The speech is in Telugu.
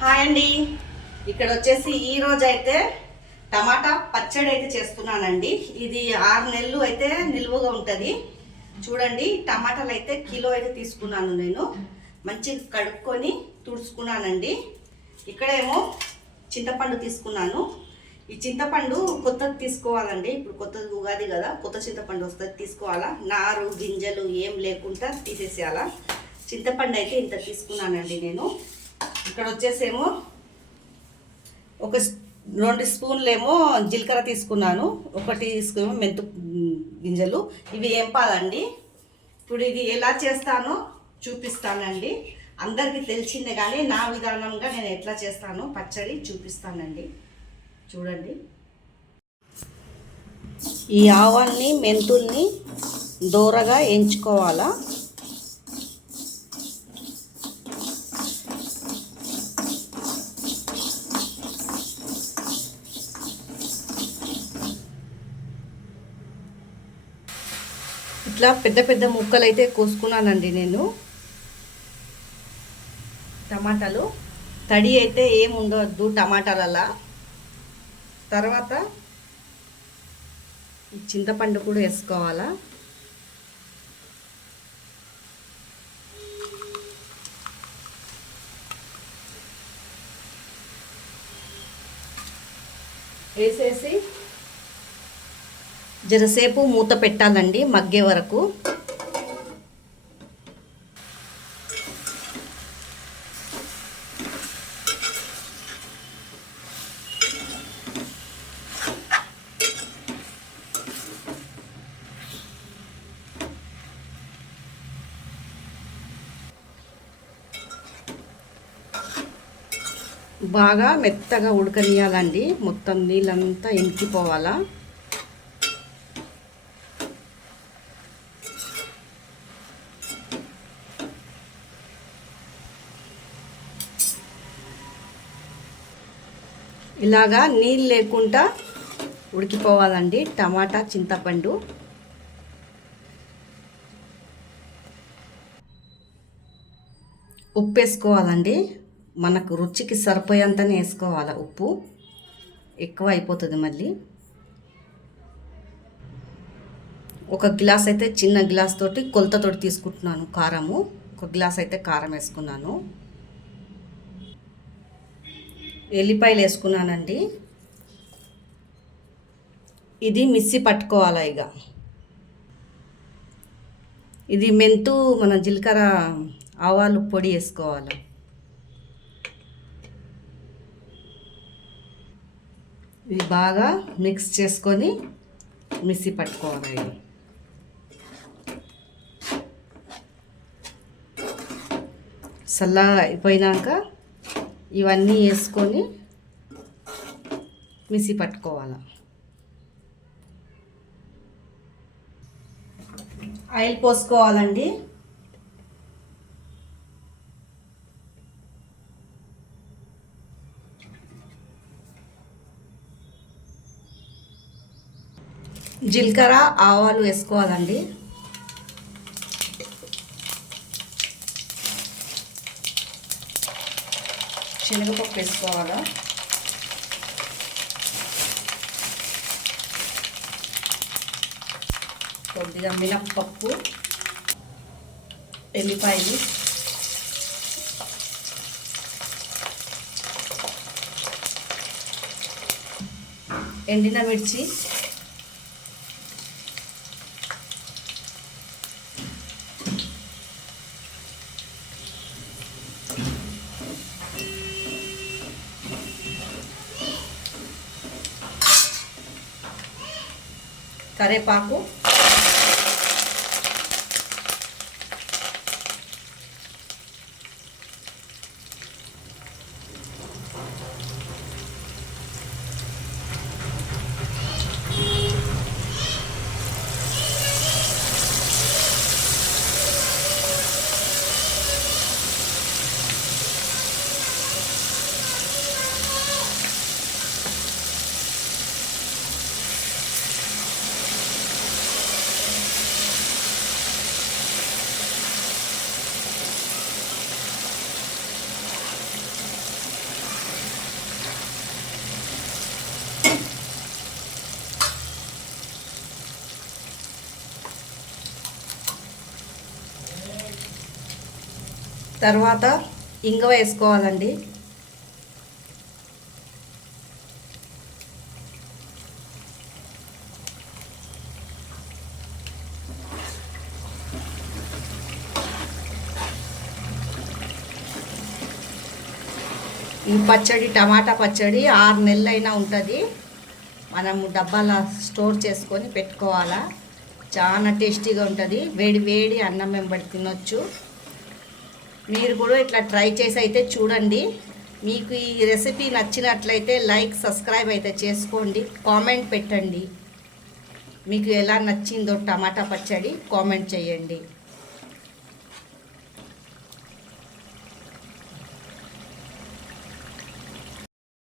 హాయ్ అండి. ఇక్కడ వచ్చేసి ఈ రోజు అయితే టమాటా పచ్చడి అయితే చేస్తున్నానండి. ఇది 6 నెలలు అయితే నిల్వగా ఉంటుంది. చూడండి, టమాటాలు అయితే కిలో అయితే తీసుకున్నాను. నేను మంచిగా కడుక్కొని తుడుచుకున్నానండి. ఇక్కడేమో చింతపండు తీసుకున్నాను. ఈ చింతపండు కొత్తది తీసుకోవాలండి. ఇప్పుడు కొత్తది ఉగాది కదా, కొత్త చింతపండు వస్తుంది, తీసుకోవాలా. నారు గింజలు ఏం లేకుండా తీసేసేయాలా. చింతపండు అయితే ఇంత తీసుకున్నానండి నేను. ఇక్కడ వచ్చేసేమో ఒక 2 స్పూన్లేమో జీలకర్ర తీసుకున్నాను, 1 స్పూన్ మెంతు గింజలు. ఇవి ఏంపాలండి. ఇప్పుడు ఇది ఎలా చేస్తానో చూపిస్తానండి. అందరికీ తెలిసిందే కానీ నా విధానంగా నేను ఎట్లా చేస్తానో పచ్చడి చూపిస్తానండి. చూడండి, ఈ ఆవాల్ని మెంతుల్ని దోరగా ఎంచుకోవాలా. ఇట్లా పెద్ద పెద్ద ముక్కలు అయితే కోసుకున్నానండి నేను. టమాటాలు తడి అయితే ఏం ఉండవద్దు టమాటాలలా. తర్వాత ఈ చింతపండు కూడా వేసుకోవాలా. వేసేసి జరసేపు మూత పెట్టాలండి, మగ్గే వరకు. బాగా మెత్తగా ఉడకనియాలండి, మొత్తం నీళ్ళంతా ఇంకిపోవాలా. ఇలాగా నీళ్ళు లేకుండా ఉడికిపోవాలండి టమాటా చింతపండు. ఉప్పు వేసుకోవాలండి, మనకు రుచికి సరిపోయేంతనే వేసుకోవాలి. ఉప్పు ఎక్కువ అయిపోతుంది మళ్ళీ. 1 గ్లాస్ అయితే చిన్న గ్లాస్ తోటి కొలతతోటి తీసుకుంటున్నాను కారము. 1 గ్లాస్ అయితే కారం వేసుకున్నాను. ఎల్లిపాయలు వేసుకున్నానండి. ఇది మిక్సీ పట్టుకోవాలి. ఇక ఇది మెంతు మన జీలకర్ర ఆవాలు పొడి వేసుకోవాలి. ఇది బాగా మిక్స్ చేసుకొని మిక్సీ పట్టుకోవాలి. ఇది చల్లగా అయిపోయినాక ఇవన్నీ వేసుకొని మిక్సీ పట్టుకోవాలి. ఆయిల్ పోసుకోవాలండి. జీలకర్ర ఆవాలు వేసుకోవాలండి. శనగపప్పు వేసుకోవాలా. కొద్దిగా మినప్పప్పు, ఎల్లిపాయలు, ఎండిన మిర్చి, కరేపాకు, తర్వాత ఇంగువ వేసుకోవాలండి. ఈ పచ్చడి టమాటా పచ్చడి 6 నెలలైనా ఉంటుంది. మనము డబ్బాలో స్టోర్ చేసుకొని పెట్టుకోవాలా. చాలా టేస్టీగా ఉంటుంది. వేడి వేడి అన్నం వెంబడి తినొచ్చు. మీరు కూడా ఇట్లా ట్రై చేసి అయితే చూడండి. మీకు ఈ రెసిపీ నచ్చినట్లయితే లైక్ సబ్స్క్రైబ్ అయితే చేసుకోండి. కామెంట్ పెట్టండి. మీకు ఎలా నచ్చిందో టమాటా పచ్చడి కామెంట్ చేయండి.